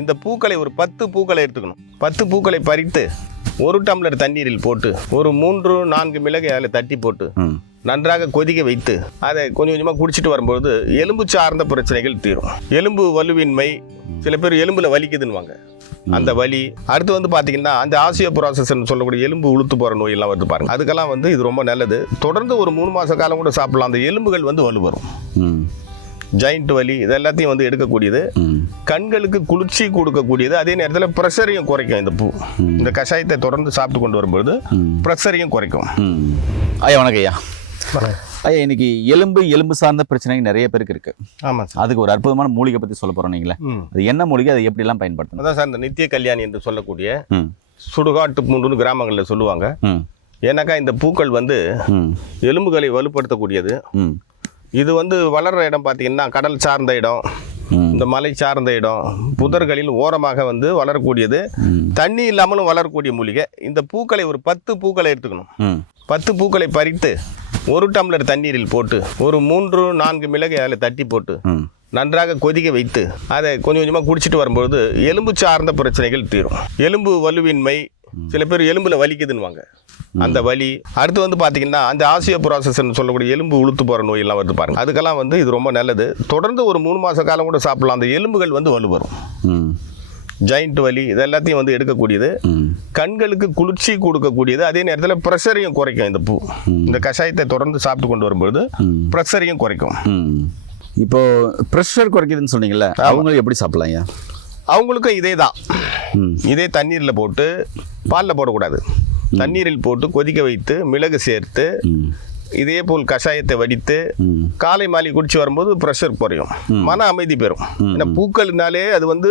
இந்த பூக்களை ஒரு 10 பூக்களை எடுத்துக்கணும். 10 பூக்களை பறித்து 1 டம்ளர் தண்ணீரில் போட்டு ஒரு 3-4 மிளகை அதில் தட்டி போட்டு நன்றாக கொதிக்க வைத்து அதை கொஞ்சம் கொஞ்சமாக குடிச்சிட்டு வரும்போது எலும்பு சார்ந்த பிரச்சனைகள் தீரும். எலும்பு வலுவின்மை, சில பேர் எலும்பில் வலிக்குதுன்னுவாங்க, அந்த வலி. அடுத்து வந்து பார்த்தீங்கன்னா அந்த ஆசியோபொரோசிஸ்ன்னு சொல்லக்கூடிய எலும்பு உளுத்து போகிற நோயெல்லாம் வருது பாருங்க, அதுக்கெல்லாம் வந்து இது ரொம்ப நல்லது. தொடர்ந்து ஒரு 3 மாத காலம் கூட சாப்பிடலாம். அந்த எலும்புகள் வந்து வலு வரும். ஜாயிண்ட் வலி இது எல்லாத்தையும் வந்து எடுக்கக்கூடியது. கண்களுக்கு குளிர்ச்சி கொடுக்கக்கூடியது. அதே நேரத்தில் ப்ரெஷரையும் குறைக்கும். இந்த பூ, இந்த கஷாயத்தை தொடர்ந்து சாப்பிட்டு கொண்டு வரும்பொழுது ப்ரெஷரையும் குறைக்கும். ஐயா வணக்கம் ஐயா. ஐயா, இன்னைக்கு எலும்பு சார்ந்த பிரச்சனை நிறைய பேருக்கு இருக்கு. ஆமாம் சார். அதுக்கு ஒரு அற்புதமான மூலிகை பற்றி சொல்ல போகிறோம். நீங்களே அது என்ன மூலிகை, அதை எப்படிலாம் பயன்படுத்தணும்? அதான் சார், இந்த நித்திய கல்யாணி என்று சொல்லக்கூடிய சுடுகாட்டு பூண்டுன்னு கிராமங்களில் சொல்லுவாங்க. ஏன்னாக்கா இந்த பூக்கள் வந்து எலும்புகளை வலுப்படுத்தக்கூடியது. இது வந்து வளர்கிற இடம் பார்த்தீங்கன்னா கடல் சார்ந்த இடம், இந்த மலை சார்ந்த இடம், புதர்களில் ஓரமாக வந்து வளரக்கூடியது. தண்ணி இல்லாமலும் வளரக்கூடிய மூலிகை. இந்த பூக்களை ஒரு 10 பூக்களை எடுத்துக்கணும். 10 பூக்களை பறித்து 1 டம்ளர் தண்ணீரில் போட்டு ஒரு 3-4 மிளகை அதில் தட்டி போட்டு நன்றாக கொதிக்க வைத்து அதை கொஞ்சம் கொஞ்சமாக குடிச்சிட்டு வரும்போது எலும்பு சார்ந்த பிரச்சனைகள் தீரும். எலும்பு வலுவின்மை, சில பேர் எலும்பில் வலிக்குதுன்னுவாங்க, அந்த வலி. அடுத்து வந்து பார்த்தீங்கன்னா அந்த ஆசியோபொரோசிஸ்ன்னு சொல்லக்கூடிய எலும்பு உளுத்து போகிற நோயெல்லாம் வருது பாருங்க, அதுக்கெல்லாம் வந்து இது ரொம்ப நல்லது. தொடர்ந்து ஒரு 3 மாத காலம் கூட சாப்பிடலாம். அந்த எலும்புகள் வந்து வலு வரும். ஜாயிண்ட் வலி இது எல்லாத்தையும் வந்து எடுக்கக்கூடியது. கண்களுக்கு குளிர்ச்சி கொடுக்கக்கூடியது. அதே நேரத்தில் ப்ரெஷரையும் குறைக்கும். இந்த பூ, இந்த கஷாயத்தை தொடர்ந்து சாப்பிட்டு கொண்டு வரும்பொழுது ப்ரெஷரையும் குறைக்கும். இப்போ ப்ரெஷர் குறைக்குதுன்னு சொன்னீங்கல்ல, அவங்க எப்படி சாப்பிடலாம் ஐயா? அவங்களுக்கும் இதே தான். இதே தண்ணீரில் போட்டு, பாலில் போடக்கூடாது, தண்ணீரில் போட்டு கொதிக்க வைத்து மிளகு சேர்த்து இதே போல் கஷாயத்தை வடித்து காலை மாலை குடிச்சு வரும்போது ப்ரெஷர் குறையும், மன அமைதி பெறும். ஏன்னா பூக்கள்னாலே அது வந்து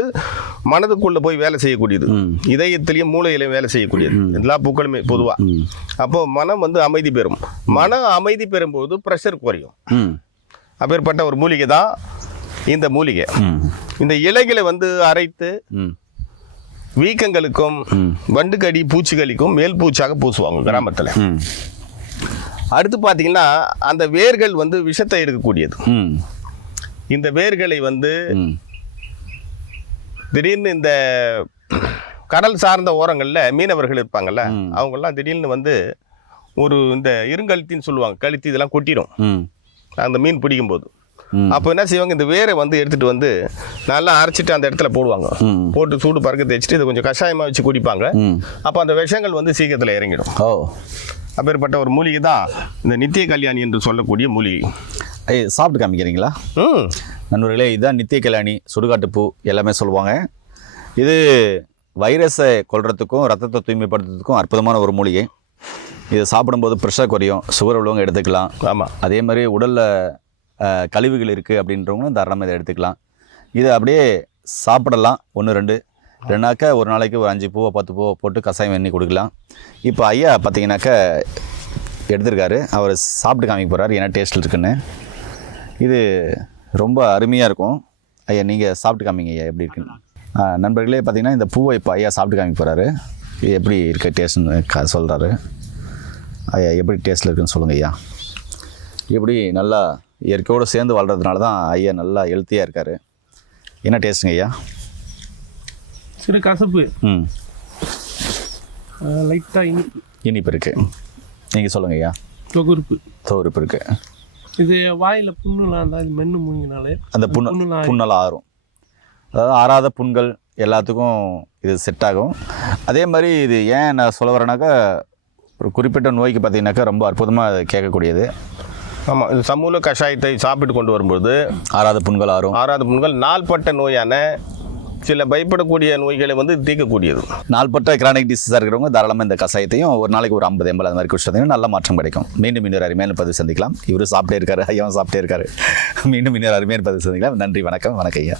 மனதுக்குள்ளே போய் வேலை செய்யக்கூடியது, இதயத்திலையும் மூளையிலையும் வேலை செய்யக்கூடியது, எல்லா பூக்களுமே பொதுவாக. அப்போ மனம் வந்து அமைதி பெறும். மன அமைதி பெறும்போது ப்ரெஷர் குறையும். அப்பேற்பட்ட ஒரு மூலிகை தான் இந்த மூலிகை. இந்த இலைகளை வந்து அரைத்து வீக்கங்களுக்கும் வண்டுக்கடி பூச்சிகளுக்கும் மேல் பூச்சாக பூசுவாங்க கிராமத்தில். அடுத்து பார்த்தீங்கன்னா அந்த வேர்கள் வந்து விஷத்தை எடுக்கக்கூடியது. இந்த வேர்களை வந்து திடீர்னு இந்த கடல் சார்ந்த ஓரங்களில் மீனவர்கள் இருப்பாங்கல்ல, அவங்கெல்லாம் திடீர்னு வந்து ஒரு இந்த இருங்கழுத்தின்னு சொல்லுவாங்க, கழுத்து இதெல்லாம் கொட்டிடும் அந்த மீன் பிடிக்கும்போது. அப்போ என்ன செய்வாங்க, இந்த வேரை வந்து எடுத்துகிட்டு வந்து நல்லா அரைச்சிட்டு அந்த இடத்துல போடுவாங்க. போட்டு சூடு பறக்க தேய்ச்சிட்டு இதை கொஞ்சம் கஷாயமாக வச்சு குடிப்பாங்க. அப்போ அந்த விஷங்கள் வந்து சீக்கிரத்தில் இறங்கிடும். அப்பேற்பட்ட ஒரு மூலிகை தான் இந்த நித்திய கல்யாணி என்று சொல்லக்கூடிய மூலிகை. சாப்பிட்டு காமிக்கிறீங்களா? நண்பர்களே, இதுதான் நித்திய கல்யாணி, சுடுகாட்டு பூ எல்லாமே சொல்லுவாங்க. இது வைரஸை கொல்றதுக்கும் ரத்தத்தை தூய்மைப்படுத்துறதுக்கும் அற்புதமான ஒரு மூலிகை. இதை சாப்பிடும்போது ப்ரெஷர் குறையும், சுகர் உள்ளவங்க எடுத்துக்கலாம். ஆமாம். அதே மாதிரி உடலில் கழிவுகள் இருக்குது அப்படின்றவங்களும் தாராளமாக இதை எடுத்துக்கலாம். இதை அப்படியே சாப்பிடலாம். 1-2 ரெண்டாக்க ஒரு நாளைக்கு ஒரு 5 பூவை 10 பூவை போட்டு கஷாயம் எண்ணி கொடுக்கலாம். இப்போ ஐயா பார்த்தீங்கன்னாக்கா எடுத்திருக்காரு, அவர் சாப்பிட்டு காமிக்க போகிறார் என்ன டேஸ்ட்டில் இருக்குன்னு. இது ரொம்ப அருமையாக இருக்கும். ஐயா நீங்கள் சாப்பிட்டு காமிங்க ஐயா எப்படி இருக்குன்னு. நண்பர்களே பார்த்தீங்கன்னா இந்த பூவை இப்போ ஐயா சாப்பிட்டு காமிக்க போகிறாரு. இது எப்படி இருக்க டேஸ்ட்னு சொல்கிறாரு. ஐயா எப்படி டேஸ்ட்டில் இருக்குன்னு சொல்லுங்கள் ஐயா. எப்படி நல்லா இயற்கையோடு சேர்ந்து வாழ்கிறதுனால தான் ஐயா நல்லா ஹெல்த்தியாக இருக்கார். என்ன டேஸ்ட்டுங்க ஐயா? சிறு கசப்பு, லைட்டாக இனிப்பு இருக்குது. நீங்கள் சொல்லுங்கள் ஐயா. துவர்ப்பு இருக்குது. இது வாயில் புண்ணுலாம் இருந்தால் இது மென்று மூங்கினாலே அந்த புண்ணெல்லாம் ஆறும். அதாவது ஆறாத புண்கள் எல்லாத்துக்கும் இது செட் ஆகும். அதே மாதிரி இது ஏன் நான் சொல்ல வரேன்னாக்கா, ஒரு குறிப்பிட்ட நோய்க்கு பார்த்தீங்கன்னாக்கா ரொம்ப அற்புதமாக கேட்கக்கூடியது. ஆமாம், இது சமூல கஷாயத்தை சாப்பிட்டு கொண்டு வரும்போது ஆறாத புண்கள் ஆறும். ஆறாத புண்கள், நாள்பட்ட நோயான சில பயப்படக்கூடிய நோய்களை வந்து தீர்க்கக்கூடியது. நாள்பட்ட கிரானிக் டிசீஸாக இருக்கிறவங்க தாராளமாக இந்த கஷாயத்தையும் ஒரு நாளைக்கு ஒரு 50-80 அது மாதிரி குடிச்சதையும் நல்ல மாற்றம் கிடைக்கும். மீண்டும் இன்னொரு அருமையான பதிவு சந்திக்கலாம். இவரு சாப்பிட்டே இருக்காரு, ஐயாவும் சாப்பிட்டே இருக்காரு. மீண்டும் இன்னொரு அருமையான பதிவு சந்திக்கலாம். நன்றி, வணக்கம். வணக்கம் ஐயா.